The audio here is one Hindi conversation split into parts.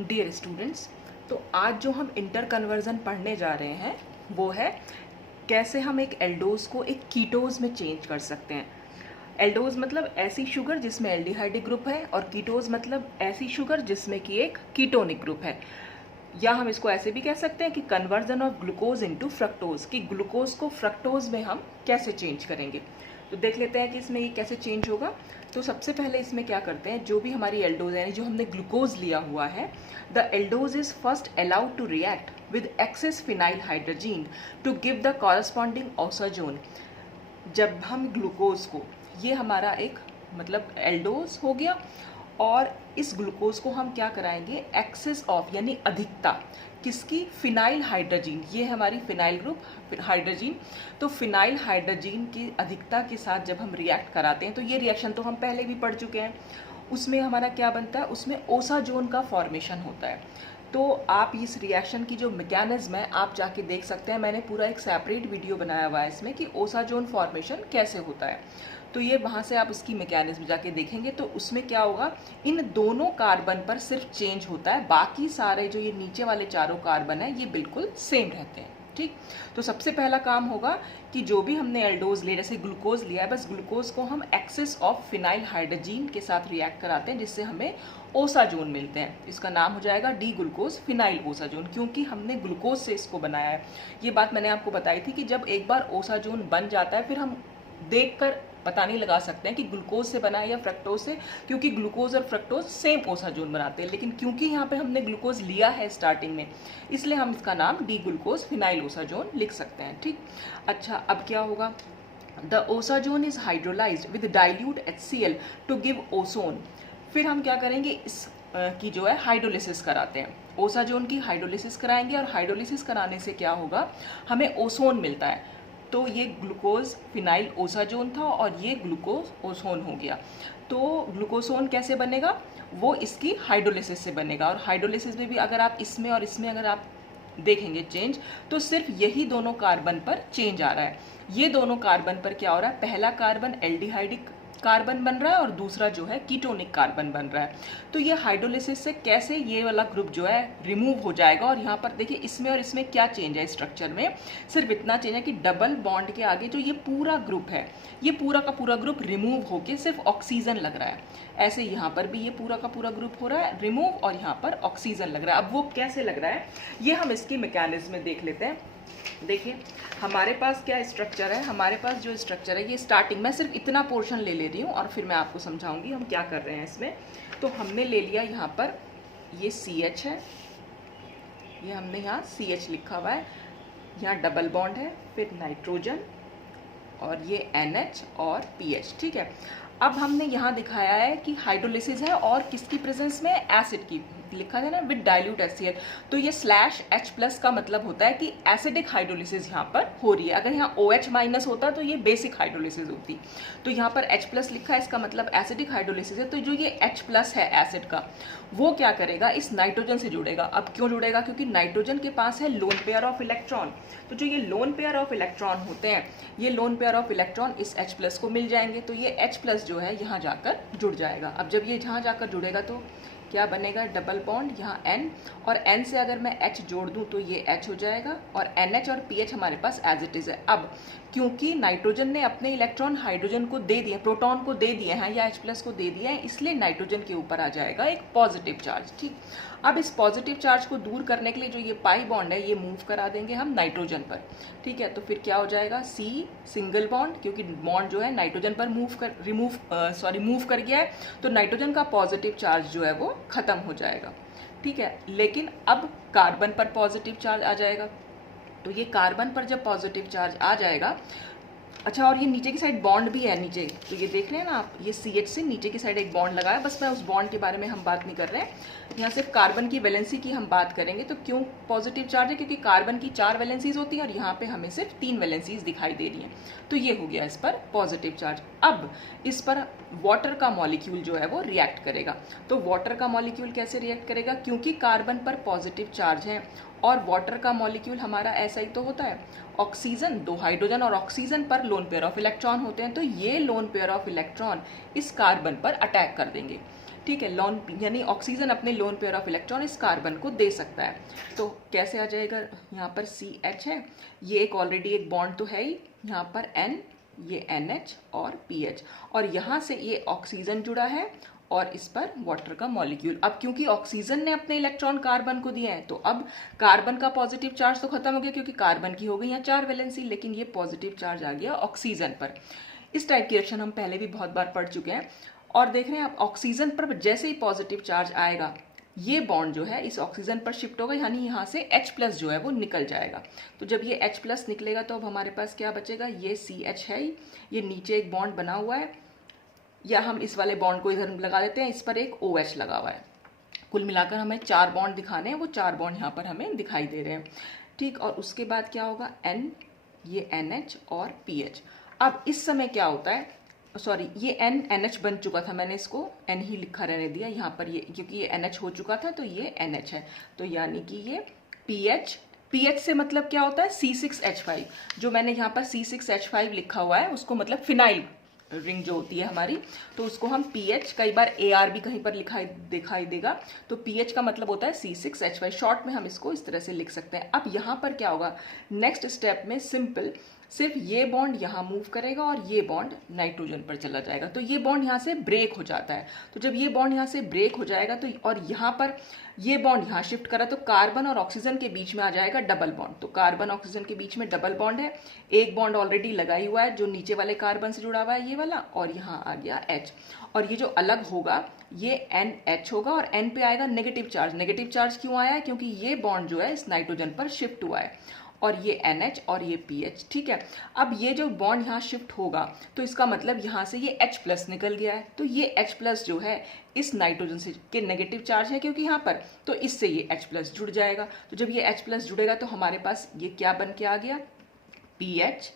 डियर स्टूडेंट्स, तो आज जो हम इंटर कन्वर्जन पढ़ने जा रहे हैं वो है कैसे हम एक एल्डोज को एक कीटोज में चेंज कर सकते हैं। एल्डोज मतलब ऐसी शुगर जिसमें एल्डिहाइडिक ग्रुप है, और कीटोज मतलब ऐसी शुगर जिसमें कि एक कीटोनिक ग्रुप है। या हम इसको ऐसे भी कह सकते हैं कि conversion of glucose into fructose, कि ग्लूकोज को फ्रक्टोज में हम कैसे चेंज करेंगे। तो देख लेते हैं कि इसमें ये कैसे चेंज होगा। तो सबसे पहले इसमें क्या करते हैं, जो भी हमारी एल्डोज है, जो हमने ग्लूकोज लिया हुआ है, the aldose is first allowed to react with excess phenyl hydrazine to give the corresponding osazone. जब हम ग्लूकोज को, ये हमारा एक मतलब एल्डोज हो गया, और इस ग्लूकोज को हम क्या कराएंगे, एक्सेस ऑफ यानी अधिकता किसकी, फिनाइल हाइड्रोजीन। ये है हमारी फिनाइल ग्रुप हाइड्रोजीन। तो फिनाइल हाइड्रोजीन की अधिकता के साथ जब हम रिएक्ट कराते हैं, तो ये रिएक्शन तो हम पहले भी पढ़ चुके हैं। उसमें हमारा क्या बनता है, उसमें ओसाजोन का फॉर्मेशन होता है। तो आप इस रिएक्शन की जो मैकेनिज्म है आप जाके देख सकते हैं, मैंने पूरा एक सेपरेट वीडियो बनाया हुआ है इसमें कि ओसाजोन फॉर्मेशन कैसे होता है। तो ये वहाँ से आप उसकी मैकेनिज्म जाके देखेंगे तो उसमें क्या होगा, इन दोनों कार्बन पर सिर्फ चेंज होता है, बाकी सारे जो ये नीचे वाले चारों कार्बन है ये बिल्कुल सेम रहते हैं। ठीक, तो सबसे पहला काम होगा कि जो भी हमने एल्डोज लिया, जैसे ग्लूकोज लिया है, बस ग्लूकोज को हम एक्सेस ऑफ फिनाइल हाइड्रोजीन के साथ रिएक्ट कराते हैं, जिससे हमें ओसाजोन मिलते हैं। इसका नाम हो जाएगा डी ग्लूकोज फिनाइल ओसाजोन, क्योंकि हमने ग्लूकोज से इसको बनाया है। ये बात मैंने आपको बताई थी कि जब एक बार ओसाजोन बन जाता है फिर हम देखकर पता नहीं लगा सकते हैं कि ग्लूकोज से बना है या फ्रक्टोज से, क्योंकि ग्लूकोज और फ्रक्टोज सेम ओसाजोन बनाते हैं। लेकिन क्योंकि यहाँ पे हमने ग्लूकोज लिया है स्टार्टिंग में, इसलिए हम इसका नाम डी ग्लूकोज फिनाइल ओसाजोन लिख सकते हैं। ठीक, अच्छा अब क्या होगा, the osazone is hydrolysed with dilute HCl to give osone. फिर हम क्या करेंगे, इस की जो है हाइड्रोलिसिस कराते हैं। ओसाजोन की हाइड्रोलिसिस कराएंगे, और हाइड्रोलिसिस कराने से क्या होगा, हमें ओसोन मिलता है। तो ये ग्लूकोज फिनाइल ओसाजोन था और ये ग्लूकोज ओसोन हो गया। तो ग्लूकोसोन कैसे बनेगा, वो इसकी हाइड्रोलिसिस से बनेगा। और हाइड्रोलिसिस में भी अगर आप इसमें और इसमें अगर आप देखेंगे चेंज, तो सिर्फ यही दोनों कार्बन पर चेंज आ रहा है। ये दोनों कार्बन पर क्या हो रहा है, पहला कार्बन एल्डिहाइडिक कार्बन बन रहा है और दूसरा जो है कीटोनिक कार्बन बन रहा है। तो ये हाइड्रोलिसिस से कैसे ये वाला ग्रुप जो है रिमूव हो जाएगा। और यहाँ पर देखिए इसमें और इसमें क्या चेंज है, स्ट्रक्चर में सिर्फ इतना चेंज है कि डबल बॉन्ड के आगे जो ये पूरा ग्रुप है, ये पूरा का पूरा ग्रुप रिमूव होके सिर्फ ऑक्सीजन लग रहा है। ऐसे यहाँ पर भी ये पूरा का पूरा ग्रुप हो रहा है रिमूव, और यहाँ पर ऑक्सीजन लग रहा है। अब वो कैसे लग रहा है, ये हम इसकी मैकेनिज्म में देख लेते हैं। देखिए हमारे पास क्या स्ट्रक्चर है, हमारे पास जो स्ट्रक्चर है ये स्टार्टिंग में सिर्फ इतना पोर्शन ले रही हूँ और फिर मैं आपको समझाऊंगी हम क्या कर रहे हैं इसमें। तो हमने ले लिया यहाँ पर ये CH है, ये हमने यहाँ CH लिखा हुआ है, यहाँ डबल बॉन्ड है, फिर नाइट्रोजन और ये NH और PH। ठीक है, अब हमने यहाँ दिखाया है कि हाइड्रोलिसिस है और किसकी प्रेजेंस में, एसिड की, लिखा है ना विद डाइल्यूट HCl। तो ये /H+ का मतलब होता है कि एसिडिक हाइड्रोलिसिस यहाँ पर हो रही है। अगर यहाँ OH- होता तो ये बेसिक हाइड्रोलिसिस होती। तो यहाँ पर H+ लिखा है, इसका मतलब एसिडिक हाइड्रोलिसिस है। तो जो ये H+ है एसिड का, वो क्या करेगा, इस नाइट्रोजन से जुड़ेगा। अब क्यों जुड़ेगा, क्योंकि नाइट्रोजन के पास है लोन पेयर ऑफ इलेक्ट्रॉन। तो जो ये लोन पेयर ऑफ इलेक्ट्रॉन होते हैं, ये लोन पेयर ऑफ इलेक्ट्रॉन इस H+ को मिल जाएंगे। तो ये H+ जो है यहाँ जाकर जुड़ जाएगा। अब जब ये यहाँ जाकर जुड़ेगा तो क्या बनेगा, डबल बॉन्ड, यहाँ N, और N से अगर मैं H जोड़ दूँ तो ये H हो जाएगा, और NH और PH हमारे पास एज इट इज़ है। अब क्योंकि नाइट्रोजन ने अपने इलेक्ट्रॉन हाइड्रोजन को दे दिए, प्रोटॉन को दे दिए हैं या H+ को दे दिया है, इसलिए नाइट्रोजन के ऊपर आ जाएगा एक पॉजिटिव चार्ज। ठीक, अब इस पॉजिटिव चार्ज को दूर करने के लिए जो ये पाई बॉन्ड है ये मूव करा देंगे हम नाइट्रोजन पर। ठीक है, तो फिर क्या हो जाएगा, C सिंगल बॉन्ड, क्योंकि बॉन्ड जो है नाइट्रोजन पर मूव कर गया है, तो नाइट्रोजन का पॉजिटिव चार्ज जो है वो खत्म हो जाएगा। ठीक है, लेकिन अब कार्बन पर पॉजिटिव चार्ज आ जाएगा। तो ये कार्बन पर जब पॉजिटिव चार्ज आ जाएगा, अच्छा, और ये नीचे की साइड बॉन्ड भी है नीचे, तो ये देख रहे हैं ना आप, ये CH से नीचे की साइड एक बॉन्ड लगा है। बस मैं उस बॉन्ड के बारे में हम बात नहीं कर रहे हैं, यहाँ सिर्फ कार्बन की वैलेंसी की हम बात करेंगे। तो क्यों पॉजिटिव चार्ज है, क्योंकि कार्बन की 4 वैलेंसीज होती हैं और यहाँ पे हमें सिर्फ 3 वैलेंसीज दिखाई दे रही हैं। तो ये हो गया इस पर पॉजिटिव चार्ज। अब इस पर वाटर का मॉलिक्यूल जो है वो रिएक्ट करेगा। तो वाटर का मॉलिक्यूल कैसे रिएक्ट करेगा, क्योंकि कार्बन पर पॉजिटिव चार्ज है और वाटर का मॉलिक्यूल हमारा ऐसा ही तो होता है, ऑक्सीजन, 2 हाइड्रोजन और ऑक्सीजन पर लोन पेयर ऑफ इलेक्ट्रॉन होते हैं। तो ये लोन पेयर ऑफ इलेक्ट्रॉन इस कार्बन पर अटैक कर देंगे। ठीक है, लोन यानी ऑक्सीजन अपने लोन पेयर ऑफ इलेक्ट्रॉन इस कार्बन को दे सकता है। तो कैसे आ जाएगा, यहाँ पर CH है, ये एक ऑलरेडी एक बॉन्ड तो है ही, यहाँ पर N, ये NH और PH, और यहाँ से ये ऑक्सीजन जुड़ा है और इस पर वाटर का मॉलिक्यूल। अब क्योंकि ऑक्सीजन ने अपने इलेक्ट्रॉन कार्बन को दिए हैं, तो अब कार्बन का पॉजिटिव चार्ज तो खत्म हो गया क्योंकि कार्बन की हो गई यहाँ 4 वैलेंसी, लेकिन ये पॉजिटिव चार्ज आ गया ऑक्सीजन पर। इस टाइप की रिएक्शन हम पहले भी बहुत बार पढ़ चुके हैं। और देख रहे हैं आप, ऑक्सीजन पर जैसे ही पॉजिटिव चार्ज आएगा, ये बॉन्ड जो है इस ऑक्सीजन पर शिफ्ट होगा, यानी यहाँ से H+ जो है वो निकल जाएगा। तो जब ये H+ निकलेगा तो अब हमारे पास क्या बचेगा, ये CH है ही, ये नीचे एक बॉन्ड बना हुआ है, या हम इस वाले बॉन्ड को इधर लगा देते हैं, इस पर एक OH लगा हुआ है। कुल मिलाकर हमें 4 बॉन्ड दिखाने हैं, वो 4 बॉन्ड यहाँ पर हमें दिखाई दे रहे हैं। ठीक, और उसके बाद क्या होगा, N, ये NH और PH। अब इस समय क्या होता है, सॉरी ये NH बन चुका था, मैंने इसको N ही लिखा रहने दिया यहाँ पर, ये क्योंकि ये NH हो चुका था तो ये NH है, तो यानी कि ये PH से मतलब क्या होता है, C6H5। जो मैंने यहाँ पर C6H5 लिखा हुआ है उसको मतलब फिनाइल रिंग जो होती है हमारी, तो उसको हम PH, कई बार AR भी कहीं पर दिखाई देगा, तो PH का मतलब होता है C6H5, शॉर्ट में हम इसको इस तरह से लिख सकते हैं। अब यहाँ पर क्या होगा, नेक्स्ट स्टेप में सिंपल सिर्फ ये बॉन्ड यहाँ मूव करेगा और ये बॉन्ड नाइट्रोजन पर चला जाएगा, तो ये बॉन्ड यहाँ से ब्रेक हो जाता है। तो जब ये बॉन्ड यहाँ से ब्रेक हो जाएगा तो और यहाँ पर ये बॉन्ड यहाँ शिफ्ट करा तो कार्बन और ऑक्सीजन के बीच में आ जाएगा डबल बॉन्ड। तो कार्बन ऑक्सीजन के बीच में डबल बॉन्ड है, एक बॉन्ड ऑलरेडी लगाई हुआ है जो नीचे वाले कार्बन से जुड़ा हुआ है ये वाला, और यहाँ आ गया H, और ये जो अलग होगा ये NH होगा, और N पे आएगा नेगेटिव चार्ज। नेगेटिव चार्ज क्यों आया है, क्योंकि ये बॉन्ड जो है इस नाइट्रोजन पर शिफ्ट हुआ है, और ये NH और ये PH। ठीक है, अब ये जो बॉन्ड यहाँ शिफ्ट होगा तो इसका मतलब यहाँ से ये H+ निकल गया है, तो ये H+ जो है इस नाइट्रोजन से के नेगेटिव चार्ज है क्योंकि यहाँ पर, तो इससे ये H+ जुड़ जाएगा। तो जब ये H+ जुड़ेगा तो हमारे पास ये क्या बन के आ गया, PH,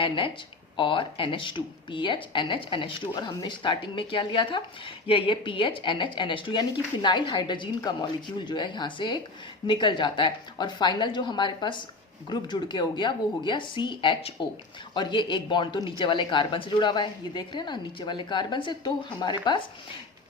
NH और NH2, PH, NH, NH2, और हमने स्टार्टिंग में क्या लिया था, ये PH, NH, NH2, यानी कि फिनाइल हाइड्रोजन का मॉलिक्यूल जो है यहाँ से एक निकल जाता है, और फाइनल जो हमारे पास ग्रुप जुड़ के हो गया वो हो गया CHO, और ये एक बॉन्ड तो नीचे वाले कार्बन से जुड़ा हुआ है, ये देख रहे हैं ना, नीचे वाले कार्बन से। तो हमारे पास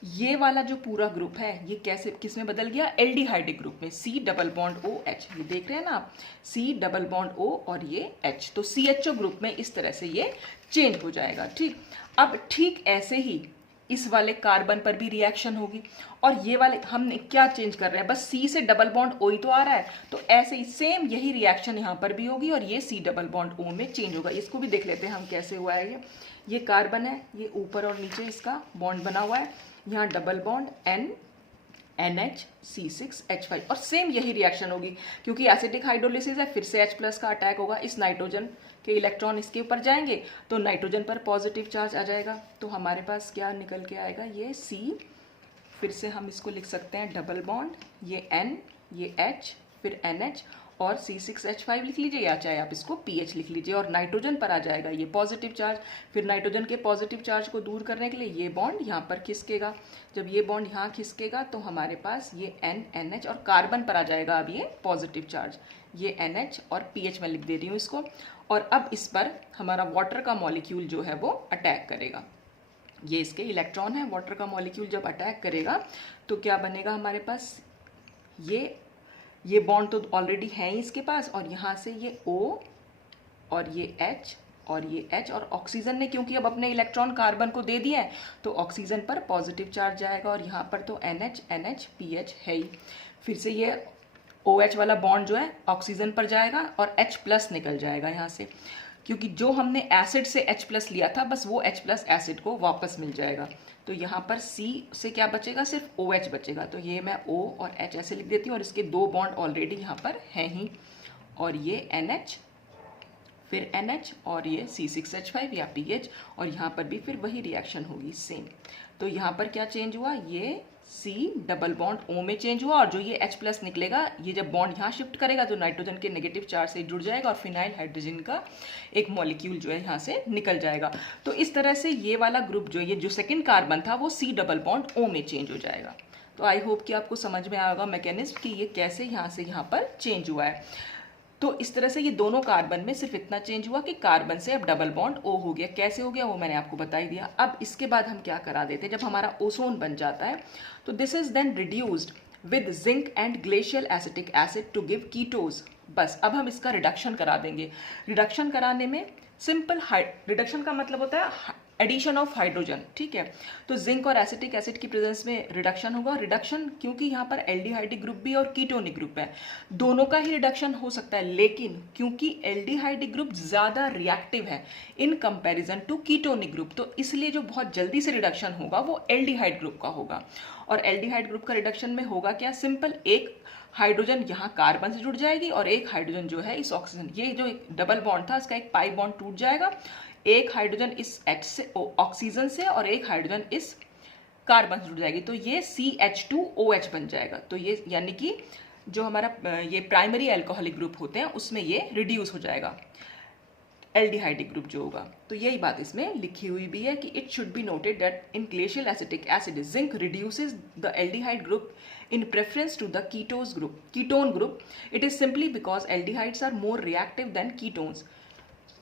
ये वाला जो पूरा ग्रुप है ये कैसे किस में बदल गया, एल्डिहाइडिक ग्रुप में, C++OH, ये देख रहे हैं ना आप, C++O और ये H, तो CHO ग्रुप में इस तरह से ये चेंज हो जाएगा। ठीक, अब ठीक ऐसे ही इस वाले कार्बन पर भी रिएक्शन होगी, और ये वाले हमने क्या चेंज कर रहे हैं, बस C से डबल बॉन्ड O ही तो आ रहा है, तो ऐसे ही सेम यही रिएक्शन यहाँ पर भी होगी और ये C++O में चेंज होगा। इसको भी देख लेते हैं हम कैसे हुआ है। ये कार्बन है, ये ऊपर और नीचे इसका बॉन्ड बना हुआ है, यहाँ double bond N, NH, C6H5, और सेम यही रिएक्शन होगी क्योंकि एसिडिक हाइड्रोलिसिस है, फिर से H+ का अटैक होगा, इस नाइट्रोजन के इलेक्ट्रॉन इसके ऊपर जाएंगे तो नाइट्रोजन पर पॉजिटिव चार्ज आ जाएगा, तो हमारे पास क्या निकल के आएगा, ये C, फिर से हम इसको लिख सकते हैं डबल बॉन्ड, ये N, ये H, फिर NH और C6H5 लिख लीजिए, या चाहे आप इसको PH लिख लीजिए, और नाइट्रोजन पर आ जाएगा ये पॉजिटिव चार्ज। फिर नाइट्रोजन के पॉजिटिव चार्ज को दूर करने के लिए ये बॉन्ड यहाँ पर खिसकेगा, जब ये बॉन्ड यहाँ खिसकेगा तो हमारे पास ये N, NH और कार्बन पर आ जाएगा अब ये पॉजिटिव चार्ज, ये NH और PH मैं लिख दे रही हूँ इसको, और अब इस पर हमारा वाटर का मॉलिक्यूल जो है वो अटैक करेगा। ये इसके इलेक्ट्रॉन है, वाटर का मॉलिक्यूल जब अटैक करेगा तो क्या बनेगा हमारे पास, ये बॉन्ड तो ऑलरेडी है ही इसके पास, और यहाँ से ये O और ये H और ये H, और ऑक्सीजन ने क्योंकि अब अपने इलेक्ट्रॉन कार्बन को दे दिए हैं तो ऑक्सीजन पर पॉजिटिव चार्ज जाएगा, और यहाँ पर तो NH, NH, PH है ही, फिर से ये OH वाला बॉन्ड जो है ऑक्सीजन पर जाएगा और H+ निकल जाएगा यहाँ से, क्योंकि जो हमने एसिड से H+ लिया था बस वो H+ एसिड को वापस मिल जाएगा। तो यहाँ पर C से क्या बचेगा, सिर्फ OH बचेगा, तो ये मैं O और H ऐसे लिख देती हूँ, और इसके 2 बॉन्ड ऑलरेडी यहाँ पर हैं ही, और ये NH, फिर NH और ये C6H5 या PH, और यहाँ पर भी फिर वही रिएक्शन होगी सेम। तो यहाँ पर क्या चेंज हुआ, ये C++O में चेंज हुआ, और जो ये H+ निकलेगा ये जब बॉन्ड यहाँ शिफ्ट करेगा तो नाइट्रोजन के नेगेटिव चार्ज से जुड़ जाएगा और फिनाइल हाइड्रोजन का एक मॉलिक्यूल जो है यहाँ से निकल जाएगा। तो इस तरह से ये वाला ग्रुप जो ये जो सेकंड कार्बन था वो C++O में चेंज हो जाएगा। तो आई होप कि आपको समझ में आएगा मैकेनिज्म कि ये कैसे यहाँ से यहाँ पर चेंज हुआ है। तो इस तरह से ये दोनों कार्बन में सिर्फ इतना चेंज हुआ कि कार्बन से अब डबल बॉन्ड O हो गया। कैसे हो गया वो मैंने आपको बता ही दिया। अब इसके बाद हम क्या करा देते हैं, जब हमारा ओजोन बन जाता है तो this is then reduced with zinc and glacial acetic acid to give ketose. बस अब हम इसका रिडक्शन करा देंगे। रिडक्शन कराने में सिंपल रिडक्शन का मतलब होता है एडिशन ऑफ हाइड्रोजन, ठीक है। तो जिंक और एसिटिक एसिड की प्रेजेंस में रिडक्शन होगा। रिडक्शन क्योंकि यहाँ पर एल्डिहाइडिक ग्रुप भी और कीटोनिक ग्रुप है, दोनों का ही रिडक्शन हो सकता है, लेकिन क्योंकि एल्डिहाइडिक ग्रुप ज़्यादा रिएक्टिव है in comparison to ketonic group, तो इसलिए जो बहुत जल्दी से रिडक्शन होगा वो एल्डिहाइड ग्रुप का होगा। और एल्डिहाइड ग्रुप का रिडक्शन में होगा क्या, सिंपल एक हाइड्रोजन यहाँ कार्बन से जुड़ जाएगी और एक हाइड्रोजन जो है इस ऑक्सीजन, ये जो एक डबल बॉन्ड था इसका एक पाई बॉन्ड टूट जाएगा, एक हाइड्रोजन इस H से ऑक्सीजन से और एक हाइड्रोजन इस कार्बन से जुड़ जाएगी, तो ये CH2OH बन जाएगा। तो ये यानी कि जो हमारा ये प्राइमरी अल्कोहलिक ग्रुप होते हैं उसमें ये रिड्यूस हो जाएगा एल्डिहाइडिक ग्रुप जो होगा। तो यही बात इसमें लिखी हुई भी है कि it should be noted that in glacial acetic acid zinc reduces the aldehyde group in preference to the ketone group. It is simply because aldehydes are more reactive than ketones.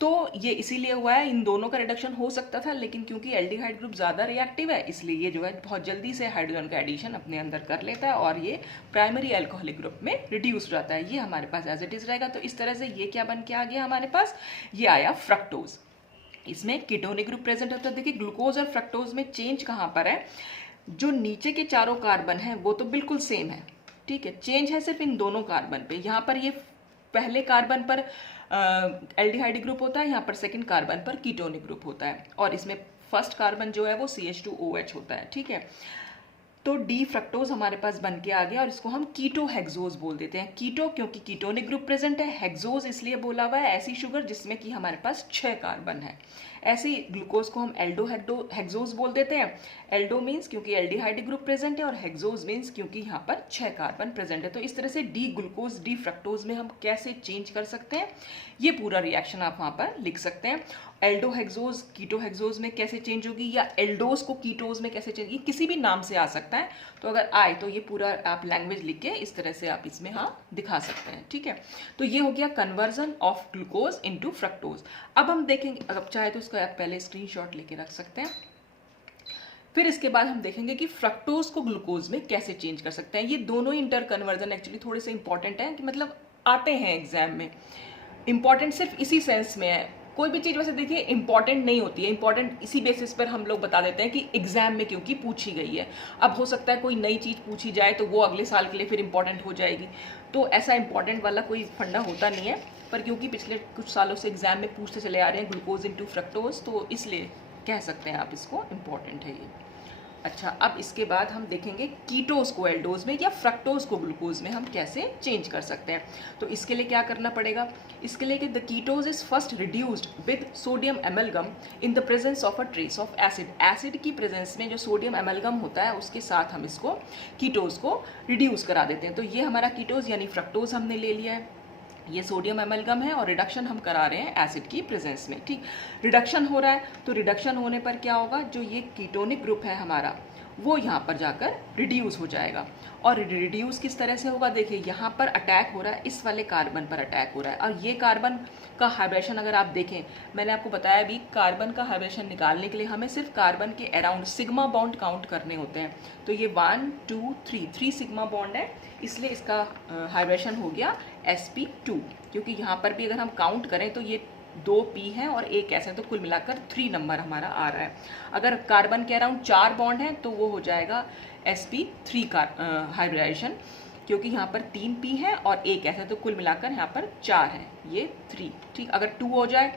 तो ये इसीलिए हुआ है, इन दोनों का रिडक्शन हो सकता था, लेकिन क्योंकि एल्डिहाइड ग्रुप ज़्यादा रिएक्टिव है इसलिए ये जो है बहुत जल्दी से हाइड्रोजन का एडिशन अपने अंदर कर लेता है और ये प्राइमरी अल्कोहलिक ग्रुप में रिड्यूस हो जाता है। ये हमारे पास एज इट इज़ रहेगा। तो इस तरह से ये क्या बन के आ गया हमारे पास, ये आया फ्रक्टोज। इसमें कीटोनिक ग्रुप प्रेजेंट होता है। देखिए ग्लूकोज और फ्रक्टोज में चेंज कहाँ पर है, जो नीचे के चारों कार्बन हैं वो तो बिल्कुल सेम है, ठीक है, चेंज है सिर्फ इन दोनों कार्बन पे। यहाँ पर ये पहले कार्बन पर एल्डिहाइड ग्रुप होता है, यहाँ पर सेकंड कार्बन पर कीटोनिक ग्रुप होता है, और इसमें फर्स्ट कार्बन जो है वो CH2OH होता है, ठीक है। तो डी फ्रक्टोज हमारे पास बन के आ गया और इसको हम कीटो हेक्सोज बोल देते हैं। कीटो क्योंकि कीटोनिक ग्रुप प्रेजेंट है, हेक्सोज इसलिए बोला हुआ है ऐसी शुगर जिसमें कि हमारे पास 6 कार्बन है। ऐसे ही ग्लूकोज को हम एल्डो हेक्सोज बोल देते हैं। एल्डो मीन्स क्योंकि एल्डिहाइड ग्रुप प्रेजेंट है और हेक्सोज मीन्स क्योंकि यहाँ पर 6 कार्बन प्रेजेंट है। तो इस तरह से डी ग्लूकोज डी फ्रक्टोज में हम कैसे चेंज कर सकते हैं, ये पूरा रिएक्शन आप वहाँ पर लिख सकते हैं। एल्डो हेक्सोज कीटो हेक्सोज में कैसे चेंज होगी, या एल्डोज को कीटोज में कैसे चेंज, ये किसी भी नाम से आ सकता है। तो अगर आए तो ये पूरा आप लैंग्वेज लिख के इस तरह से आप इसमें हाँ दिखा सकते हैं, ठीक है। तो ये हो गया conversion of glucose into fructose. अब हम देखेंगे, अगर चाहे तो इसको आप पहले स्क्रीनशॉट लेके रख सकते हैं। फिर इसके बाद हम देखेंगे कि फ्रक्टोज को ग्लूकोज में कैसे चेंज कर सकते हैं। ये दोनों इंटर कन्वर्जन एक्चुअली थोड़े से इंपॉर्टेंट हैं, कि मतलब आते हैं एग्जाम में। इंपॉर्टेंट सिर्फ इसी सेंस में है, कोई भी चीज़ वैसे देखिए इंपॉर्टेंट नहीं होती है, इंपॉर्टेंट इसी बेसिस पर हम लोग बता देते हैं कि एग्जाम में क्योंकि पूछी गई है। अब हो सकता है कोई नई चीज़ पूछी जाए तो वो अगले साल के लिए फिर इंपॉर्टेंट हो जाएगी, तो ऐसा इंपॉर्टेंट वाला कोई फंडा होता नहीं है। पर क्योंकि पिछले कुछ सालों से एग्जाम में पूछते चले आ रहे हैं ग्लूकोज इनटू फ्रक्टोज, तो इसलिए कह सकते हैं आप इसको इम्पॉर्टेंट है ये। अच्छा, अब इसके बाद हम देखेंगे कीटोज को एल्डोज में या फ्रक्टोज को ग्लूकोज में हम कैसे चेंज कर सकते हैं। तो इसके लिए क्या करना पड़ेगा, इसके लिए कि the कीटोज is first reduced with sodium amalgam in the presence of a trace of acid. Acid की प्रेजेंस में जो सोडियम एमलगम होता है उसके साथ हम इसको कीटोज को रिड्यूस करा देते हैं। तो ये हमारा कीटोज यानी फ्रक्टोज हमने ले लिया है, ये सोडियम एमलगम है और रिडक्शन हम करा रहे हैं एसिड की प्रेजेंस में, ठीक। रिडक्शन हो रहा है, तो रिडक्शन होने पर क्या होगा, जो ये कीटोनिक ग्रुप है हमारा वो यहाँ पर जाकर रिड्यूस हो जाएगा। और रिड्यूस किस तरह से होगा, देखिए यहाँ पर अटैक हो रहा है, इस वाले कार्बन पर अटैक हो रहा है, और ये कार्बन का हाइब्रेशन अगर आप देखें, मैंने आपको बताया भी कार्बन का हाइब्रेशन निकालने के लिए हमें सिर्फ कार्बन के अराउंड सिग्मा बॉन्ड काउंट करने होते हैं। तो ये 1 2 3 सिग्मा बॉन्ड है, इसलिए इसका हाइब्रेशन हो गया sp2। क्योंकि यहाँ पर भी अगर हम काउंट करें तो ये 2 p हैं और 1 s है, तो कुल मिलाकर 3 नंबर हमारा आ रहा है। अगर कार्बन के अराउंड 4 बॉन्ड हैं तो वो हो जाएगा sp3 का हाइब्रिडाइजेशन, क्योंकि यहाँ पर 3 p है और 1 s है, तो कुल मिलाकर यहाँ पर 4 है, ये 3, ठीक। अगर 2 हो जाए,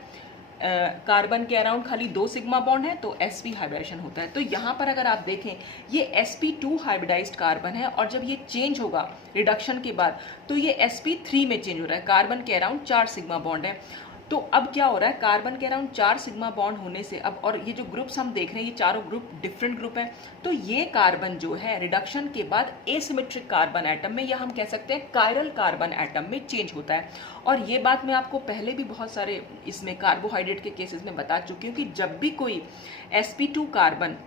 कार्बन के अराउंड खाली 2 सिग्मा बॉन्ड है तो sp हाइब्रिडाइजेशन होता है। तो यहाँ पर अगर आप देखें ये sp2 हाइब्रिडाइज्ड कार्बन है, और जब ये चेंज होगा रिडक्शन के बाद तो ये sp3 में चेंज हो रहा है। कार्बन के अराउंड 4 सिग्मा बॉन्ड है, तो अब क्या हो रहा है, कार्बन के अराउंड 4 सिग्मा बॉन्ड होने से अब, और ये जो ग्रुप्स हम देख रहे हैं ये चारों ग्रुप डिफरेंट ग्रुप हैं, तो ये कार्बन जो है रिडक्शन के बाद एसिमेट्रिक कार्बन एटम में, या हम कह सकते हैं कायरल कार्बन एटम में चेंज होता है। और ये बात मैं आपको पहले भी बहुत सारे इसमें कार्बोहाइड्रेट के केसेस में बता चुकी हूँ कि जब भी कोई sp2 कार्बन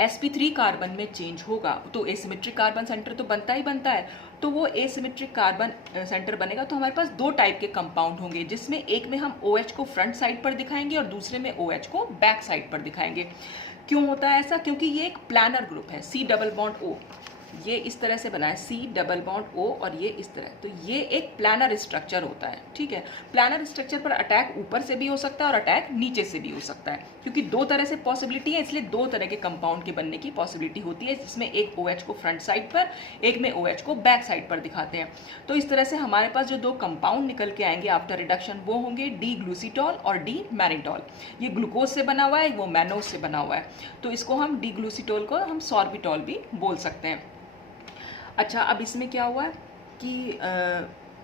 sp3 कार्बन में चेंज होगा तो एसिमेट्रिक कार्बन सेंटर तो बनता ही बनता है, तो वो एसिमेट्रिक कार्बन सेंटर बनेगा तो हमारे पास दो टाइप के कंपाउंड होंगे, जिसमें एक में हम OH को फ्रंट साइड पर दिखाएंगे और दूसरे में OH को बैक साइड पर दिखाएंगे। क्यों होता है ऐसा? क्योंकि ये एक प्लानर ग्रुप है, C डबल बॉन्ड O, ये इस तरह से बना है C डबल बॉन्ड O और ये इस तरह, तो ये एक प्लानर स्ट्रक्चर होता है, ठीक है। प्लानर स्ट्रक्चर पर अटैक ऊपर से भी हो सकता है और अटैक नीचे से भी हो सकता है, क्योंकि दो तरह से पॉसिबिलिटी है, इसलिए दो तरह के कंपाउंड के बनने की पॉसिबिलिटी होती है, जिसमें एक OH को फ्रंट साइड पर, एक में OH को बैक साइड पर दिखाते हैं। तो इस तरह से हमारे पास जो दो कंपाउंड निकल के आएंगे आफ्टर रिडक्शन वो होंगे डी ग्लूसीटॉल और डी मैनिटॉल। ये ग्लूकोज से बना हुआ है, वो मैनोज से बना हुआ है, तो इसको हम डी ग्लूसीटॉल को हम सॉर्बिटॉल भी बोल सकते हैं। अच्छा, अब इसमें क्या हुआ है कि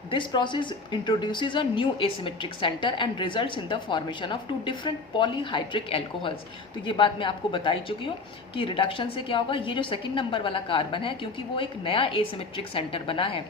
this process introduces a new asymmetric centre and results in the formation of two different polyhydric alcohols. तो ये बात मैं आपको बता ही चुकी हूँ कि रिडक्शन से क्या होगा, ये जो सेकंड नंबर वाला कार्बन है, क्योंकि वो एक नया एसिमेट्रिक सेंटर बना है।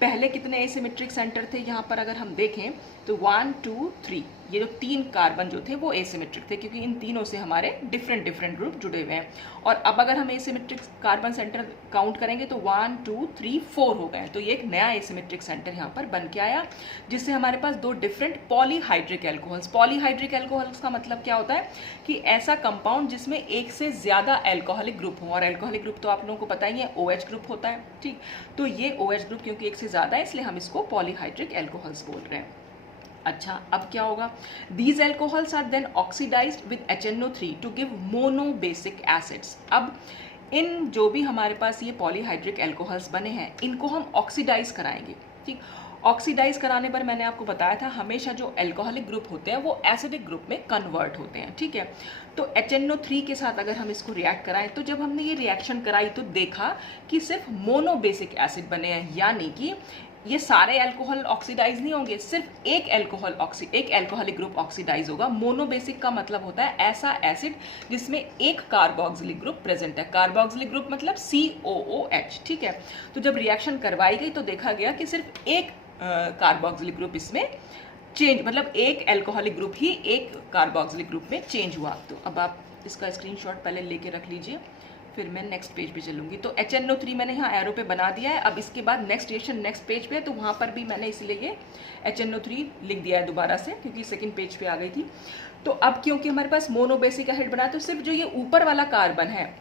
पहले कितने एसिमेट्रिक सेंटर थे यहाँ पर अगर हम देखें तो 1 2 3, ये जो तीन कार्बन जो थे वो एसिमेट्रिक थे, क्योंकि इन तीनों से हमारे डिफरेंट डिफरेंट ग्रुप जुड़े हुए हैं। और अब अगर हम एसिमेट्रिक कार्बन सेंटर काउंट करेंगे तो 1 2 3 4 हो गए, तो ये एक नया एसिमेट्रिक सेंटर यहाँ पर बन के आया, जिससे हमारे पास दो different polyhydric alcohols. Polyhydric alcohols का मतलब क्या होता है कि ऐसा कंपाउंड जिसमें एक से ज़्यादा एल्कोहलिक ग्रुप हो, और एल्कोहलिक ग्रुप तो आप लोगों को पता ही है OH ग्रुप होता है, ठीक। तो ये OH ग्रुप क्योंकि एक से ज़्यादा है, इसलिए हम इसको पॉलीहाइड्रिक एल्कोहल्स बोल रहे हैं। अच्छा, अब क्या होगा, these alcohols are then oxidised with HNO3 to give monobasic acids. अब इन जो भी हमारे पास ये पॉलीहाइड्रिक एल्कोहल्स बने हैं, इनको हम ऑक्सीडाइज कराएंगे, ठीक। ऑक्सीडाइज कराने पर मैंने आपको बताया था हमेशा जो एल्कोहलिक ग्रुप होते हैं वो एसिडिक ग्रुप में कन्वर्ट होते हैं, ठीक है। तो HNO3 के साथ अगर हम इसको रिएक्ट कराएं, तो जब हमने ये रिएक्शन कराई तो देखा कि सिर्फ मोनोबेसिक एसिड बने हैं, यानी कि ये सारे अल्कोहल ऑक्सीडाइज नहीं होंगे, सिर्फ एक एल्कोहलिक ग्रुप ऑक्सीडाइज होगा। मोनोबेसिक का मतलब होता है ऐसा एसिड जिसमें एक कार्बोक्सिलिक ग्रुप प्रेजेंट है। कार्बोक्सिलिक ग्रुप मतलब COOH, ठीक है। तो जब रिएक्शन करवाई गई तो देखा गया कि सिर्फ एक कार्बोक्सिलिक ग्रुप इसमें चेंज, मतलब एक एल्कोहलिक ग्रुप ही एक कार्बोक्सिलिक ग्रुप में चेंज हुआ। तो अब आप इसका स्क्रीनशॉट पहले लेके रख लीजिए, फिर मैं नेक्स्ट पेज पे चलूंगी। तो HNO3 मैंने यहाँ एरो पे बना दिया है। अब इसके बाद नेक्स्ट रिएक्शन नेक्स्ट पेज पे है, तो वहाँ पर भी मैंने इसलिए ये HNO3 लिख दिया है दोबारा से, क्योंकि सेकंड पेज पे आ गई थी। तो अब क्योंकि हमारे पास मोनोबेसिक एसिड बना, तो सिर्फ जो ये ऊपर वाला कार्बन है,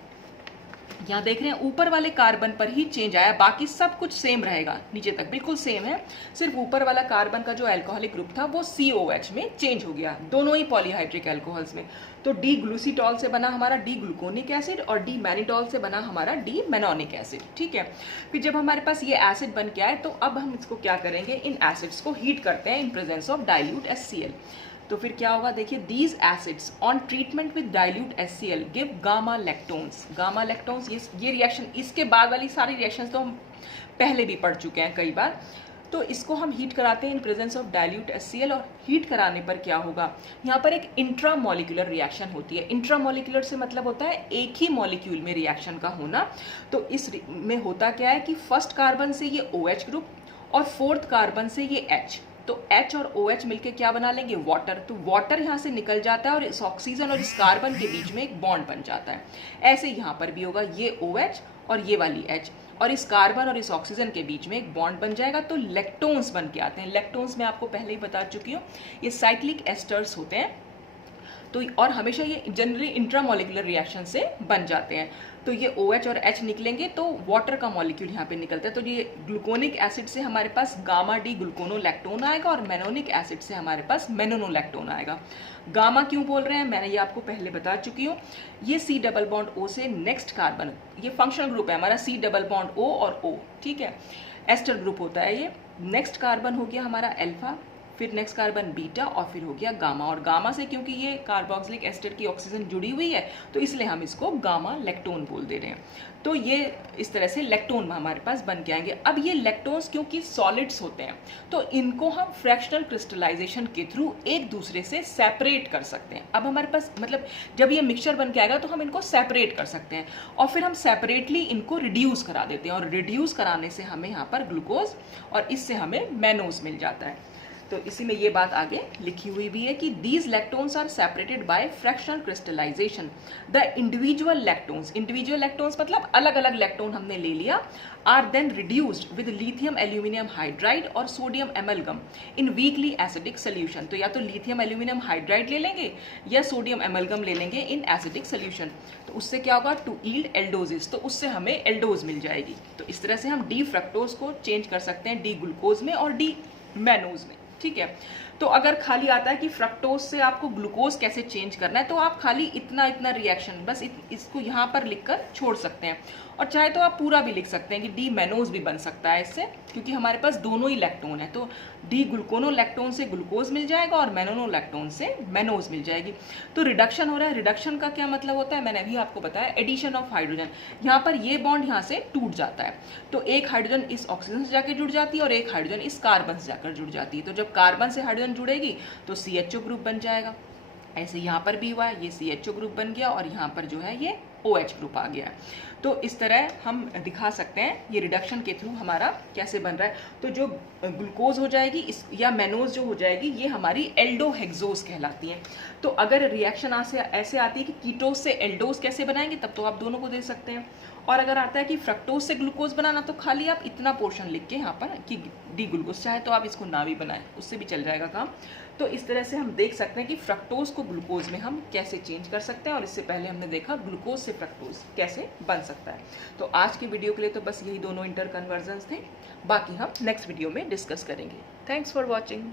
यहाँ देख रहे हैं ऊपर वाले कार्बन पर ही चेंज आया, बाकी सब कुछ सेम रहेगा, नीचे तक बिल्कुल सेम है। सिर्फ ऊपर वाला कार्बन का जो एल्कोहलिक ग्रुप था वो COH में चेंज हो गया, दोनों ही पॉलीहाइड्रिक एल्कोहल्स में। तो डी ग्लूसीटॉल से बना हमारा डी ग्लूकोनिक एसिड और डी मैनिटॉल से बना हमारा डी मैनोनिक एसिड, ठीक है। फिर जब हमारे पास ये एसिड बन के आए तो अब हम इसको क्या करेंगे, इन एसिड्स को हीट करते हैं in presence of dilute HCl। तो फिर क्या होगा, देखिए, these acids on treatment with dilute HCl give gamma lactones. Gamma lactones, ये रिएक्शन, इसके बाद वाली सारी रिएक्शंस तो हम पहले भी पढ़ चुके हैं कई बार। तो इसको हम हीट कराते हैं in presence of dilute HCl, और हीट कराने पर क्या होगा, यहाँ पर एक इंट्रामोलिकुलर रिएक्शन होती है। इंट्रामोलिकुलर से मतलब होता है एक ही मॉलिक्यूल में रिएक्शन का होना। तो इस में होता क्या है कि फर्स्ट कार्बन से ये OH ग्रुप और फोर्थ कार्बन से ये H, तो H और OH मिलके क्या बना लेंगे, वाटर। तो वाटर यहाँ से निकल जाता है और इस ऑक्सीजन और इस कार्बन के बीच में एक बॉन्ड बन जाता है। ऐसे यहाँ पर भी होगा, ये OH और ये वाली H, और इस कार्बन और इस ऑक्सीजन के बीच में एक बॉन्ड बन जाएगा, तो लेक्टोन्स बन के आते हैं। लेक्टोन्स मैं आपको पहले ही बता चुकी हूँ, ये साइक्लिक एस्टर्स होते हैं। तो और हमेशा ये जनरली इंट्रामोलिकुलर रिएक्शन से बन जाते हैं। तो ये OH और H निकलेंगे तो वाटर का मॉलिक्यूल यहाँ पे निकलता है। तो ये ग्लूकोनिक एसिड से हमारे पास गामा डी ग्लूकोनोलैक्टोन आएगा और मैनोनिक एसिड से हमारे पास मेनोनोलैक्टोन आएगा। गामा क्यों बोल रहे हैं, मैंने ये आपको पहले बता चुकी हूँ। ये C डबल बॉन्ड O से नेक्स्ट कार्बन, ये फंक्शनल ग्रुप है हमारा C डबल बॉन्ड O और O, ठीक है, एस्टर ग्रुप होता है ये। नेक्स्ट कार्बन हो गया हमारा अल्फा, फिर नेक्स्ट कार्बन बीटा, और फिर हो गया गामा। और गामा से क्योंकि ये कार्बोक्सिलिक एस्टर की ऑक्सीजन जुड़ी हुई है तो इसलिए हम इसको गामा लैक्टोन बोल दे रहे हैं। तो ये इस तरह से लैक्टोन हमारे पास बन के आएंगे। अब ये लैक्टोन्स क्योंकि सॉलिड्स होते हैं तो इनको हम फ्रैक्शनल क्रिस्टलाइजेशन के थ्रू एक दूसरे से सेपरेट कर सकते हैं। अब हमारे पास मतलब जब ये मिक्सचर बन के आएगा तो हम इनको सेपरेट कर सकते हैं और फिर हम सेपरेटली इनको रिड्यूस करा देते हैं, और रिड्यूस कराने से हमें यहाँ पर ग्लूकोज और इससे हमें मैनोज मिल जाता है। तो इसी में ये बात आगे लिखी हुई भी है कि these lactones are separated by fractional crystallisation. The individual lactones मतलब अलग अलग लैक्टोन हमने ले लिया, are then reduced with lithium aluminium hydride और sodium amalgam in weakly acidic solution. तो या तो लिथियम एल्यूमिनियम हाइड्राइड ले लेंगे या सोडियम एमलगम ले लेंगे इन एसिडिक सोल्यूशन। तो उससे क्या होगा, टू यील्ड एल्डोजिस, तो उससे हमें एल्डोज मिल जाएगी। तो इस तरह से हम डी फ्रक्टोज को चेंज कर सकते हैं डी ग्लूकोज में और डी मैनोज में। ठीक है, तो अगर खाली आता है कि फ्रक्टोज से आपको ग्लूकोज कैसे चेंज करना है, तो आप खाली इतना इतना रिएक्शन बस इसको यहाँ पर लिखकर छोड़ सकते हैं, और चाहे तो आप पूरा भी लिख सकते हैं कि डी मैनोज भी बन सकता है इससे, क्योंकि हमारे पास दोनों ही लैक्टोन है। तो डी ग्लूकोनोलैक्टोन से ग्लूकोज मिल जाएगा और मैनोनोलैक्टोन से मैनोज मिल जाएगी। तो रिडक्शन हो रहा है। रिडक्शन का क्या मतलब होता है, मैंने अभी आपको बताया, एडिशन ऑफ हाइड्रोजन। यहाँ पर ये बॉन्ड यहाँ से टूट जाता है, तो एक हाइड्रोजन इस ऑक्सीजन से जाकर जुड़ जाती है और एक हाइड्रोजन इस कार्बन से जाकर जुड़ जाती है। तो जब कार्बन से हाइड्रोजन जुड़ेगी तो CHO ग्रुप बन जाएगा। ऐसे यहाँ पर भी हुआ है, ये CHO ग्रुप बन गया और यहाँ पर जो है ये OH ग्रुप आ गया है। तो इस तरह हम दिखा सकते हैं ये रिडक्शन के थ्रू हमारा कैसे बन रहा है। तो जो ग्लूकोज हो जाएगी इस या मैनोज जो हो जाएगी, ये हमारी एल्डोहेक्सोज कहलाती हैं। तो अगर रिएक्शन ऐसे आती है कि कीटोज से एल्डोज कैसे बनाएंगे, तब तो आप दोनों को दे सकते हैं। और अगर आता है कि फ्रक्टोज से ग्लूकोज बनाना, तो खाली आप इतना पोर्शन लिख के यहाँ पर कि डी ग्लूकोज, चाहे तो आप इसको ना भी बनाएं, उससे भी चल जाएगा काम। तो इस तरह से हम देख सकते हैं कि फ्रक्टोज को ग्लूकोज में हम कैसे चेंज कर सकते हैं, और इससे पहले हमने देखा ग्लूकोज से फ्रक्टोज कैसे बन सकता है। तो आज की वीडियो के लिए तो बस यही दोनों इंटर कन्वर्जन्स थे, बाकी हम नेक्स्ट वीडियो में डिस्कस करेंगे। Thanks for watching.